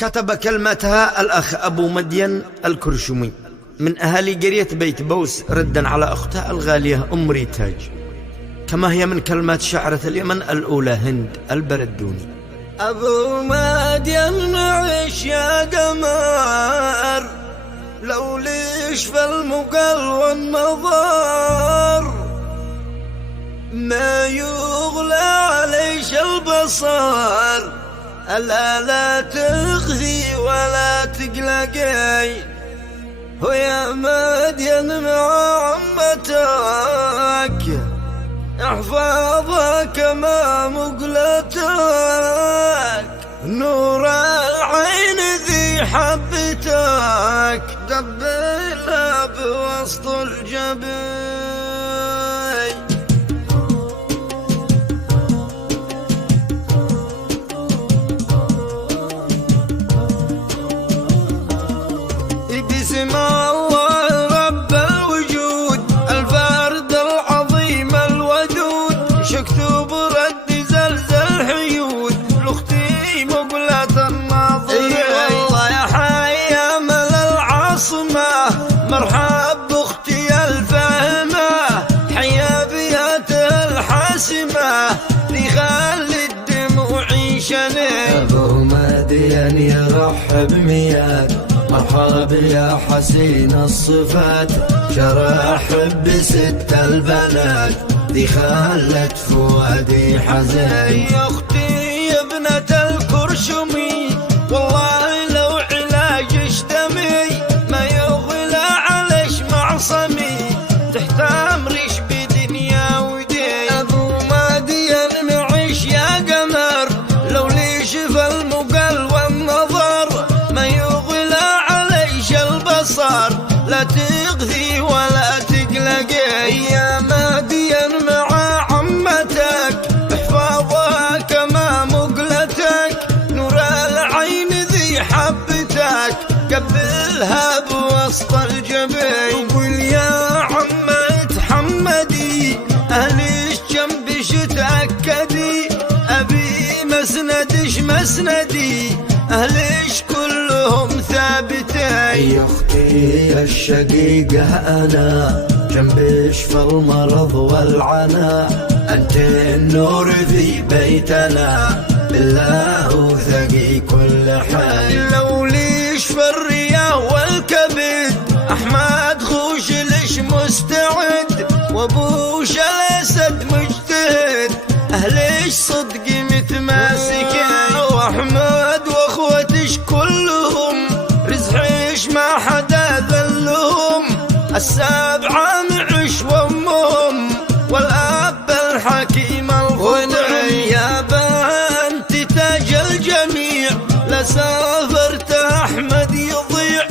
كتب كلمتها الأخ أبو مدين الكرشمي من أهالي قرية بيت بوس ردا على أختها الغالية أم ريتاج، كما هي من كلمات شاعرة اليمن الأولى هند البردوني. أبو مدين معيش يا قمر، لو ليش في المقل والنظر ما يغلى عليش البصر، ألا لا تخذي ولا تقلقي، ويا مدين مع عمتك احفظك ما مقلتك، نور العين ذي حبتك دبلها بوسط الجبين. بسم الله رب الوجود الفرد العظيم الودود، شكتب رد زلزل حيود لاختي مقلة الناظرين. والله يا حي امل العاصمة، مرحب باختي الفاهمة، حيا بياته الحاسمة لخلي الدموع شنين. ابو مدين يرحب مياد، مرحب يا حسين الصفات، شرحب بست البنات ذي خلت فؤادي حزين. يا اختي يا ابنة الكرشمي، والله لو علاجش دمي ما يغلى عليش معصمي، تحت امرش بدنيا ودين. ابو مدين معيش يا قمر، لو ليش في المقل والنظر ما يغلى عليش البصر، لا تغذي ولا تقلقي، يا مدين مع عمتك احفظك ما مقلتك، نور العين ذي حبتك قبلها بوسط الجبين. قول يا عمة تحمدي اهلش جنبش تأكدي، ابي مسندش مسندي اهلش كلهم ثابتين. يا اختي الشقيقة انا جنبش في المرض والعنا، انت النور في بيتنا بالله وثقي كل حال. لو ليش في الرياء والكبد احمد خوش ليش مستعد، وابوش الاسد مجتهد اهلش صدقي متماسكين، واحمد واخوتش كلهم رزحش ما حدا ذلهم، السبعة معش وامهم والاب الحكيم الفضعي. يا بنت تاج الجميع لا سافرت احمد يضيق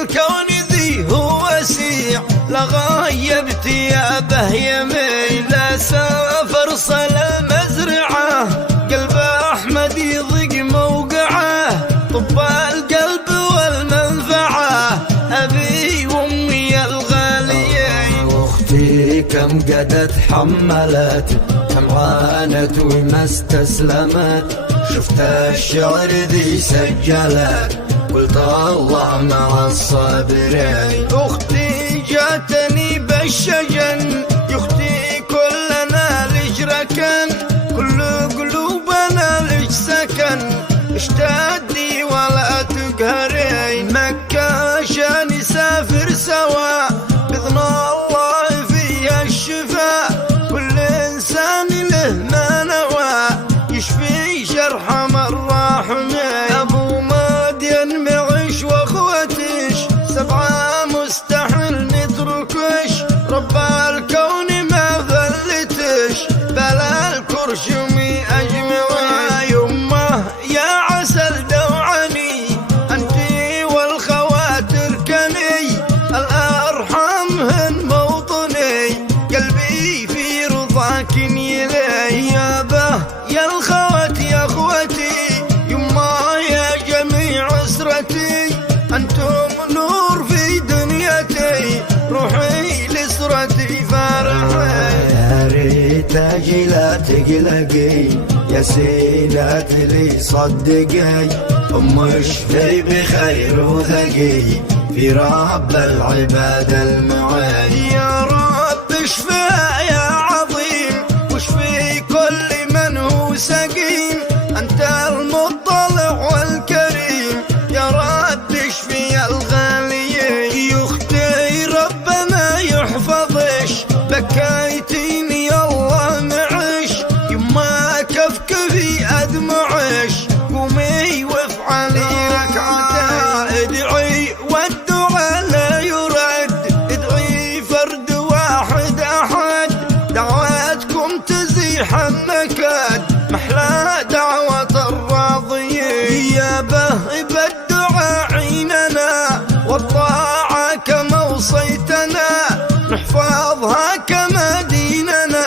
الكون ذي هو وسيع، لا غيبت يا به يمين، لا سافر صل المزرعة قلب احمد يضيق موقعه، طب القلب والمنفعة ابي وامي الغاليين. واختي كم قد تحملت، كم عانت وما استسلمت، شفت الشعر ذي سجلت قلت الله مع الصابرين. اختي جاتني بالشجن، يا اختي كلنا لج ركن، كل قلوبنا لج سكن، اشتدي ولا تقهرين، مكة عشان نسافر سوا بإذن الله فيها الشفاء، كل إنسان له ما نوى يشفي شرح الراحمين. أبو مدين معش وأخوتش سبعة مستحيل نتركش، رب الكون ما ذلتش بلا الكرشمي أجمعين. يمه يا عسل دوعني أنتي والخوات اركني، الأرحام هن موطني قلبي في رضاك يلي. يا به يا الخوات يا اخوتي، يما يا جميع اسرتي، انتم نور في دنيتي، روحي لسرتي فرحي. يا ريت لا تقلقي يا سيداتي لي صدقي أم شفي بخير وثقي في رب العباد المعين. يا رب اشفى يا عظيم واشفي كل من هو سقيم، أنت المطلع والكريم يا رب اشفي الغاليين. يا اختي ربنا يحفظش بكيتيني الله معش، يما كفكفي أدمعش قومي وافعلي ركعتين. ادعي والدعاء لا يرد، ادعي فرد واحد أحد، دعواتكم تزيح النكد محلى دعوة الراضيين. يا بهب الدعاء عيننا والطاعة كما وصيتنا، نحفظها كما ديننا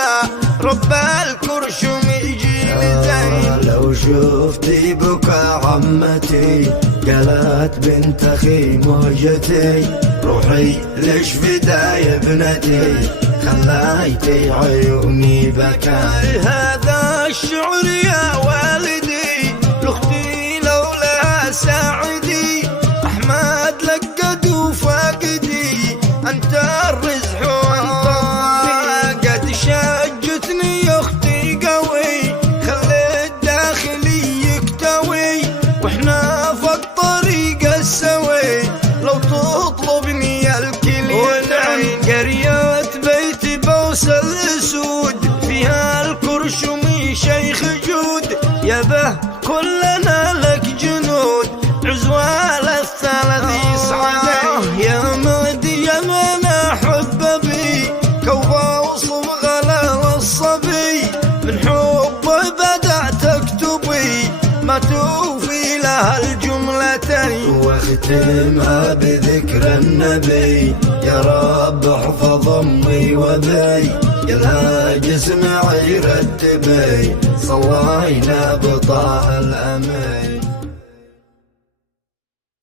رب الكرشم يجي لزين. لو شفتي بكى عمتي قالت بنت أخي موجتي، روحي ليش فداي ابنتي خليتي عيوني بكاي. هذا الشعر يا والدي لاختي لولا ساعدي، أحمد لقد وفاقدي أنت الرزح وأنت الضي. قد شجتني يا أختي قوي خلي الداخلي يكتوي، وإحنا في الطريق السوي لو تطلبني الكل والعين. قرية بيت بوس الأسود فيها الكرشمي شيخ جود، يا به كلنا لك جنود عزوال الثالث يسعد. يا مهدي يا من أحب بي كوبا وصبغة للصبي، من حبه بدأت أكتبي ما توفي لها الجملتين. واختمها بذكر النبي يا رب احفظ امي وبي، يلها جسم عير التبي صوينا بطاء الامي.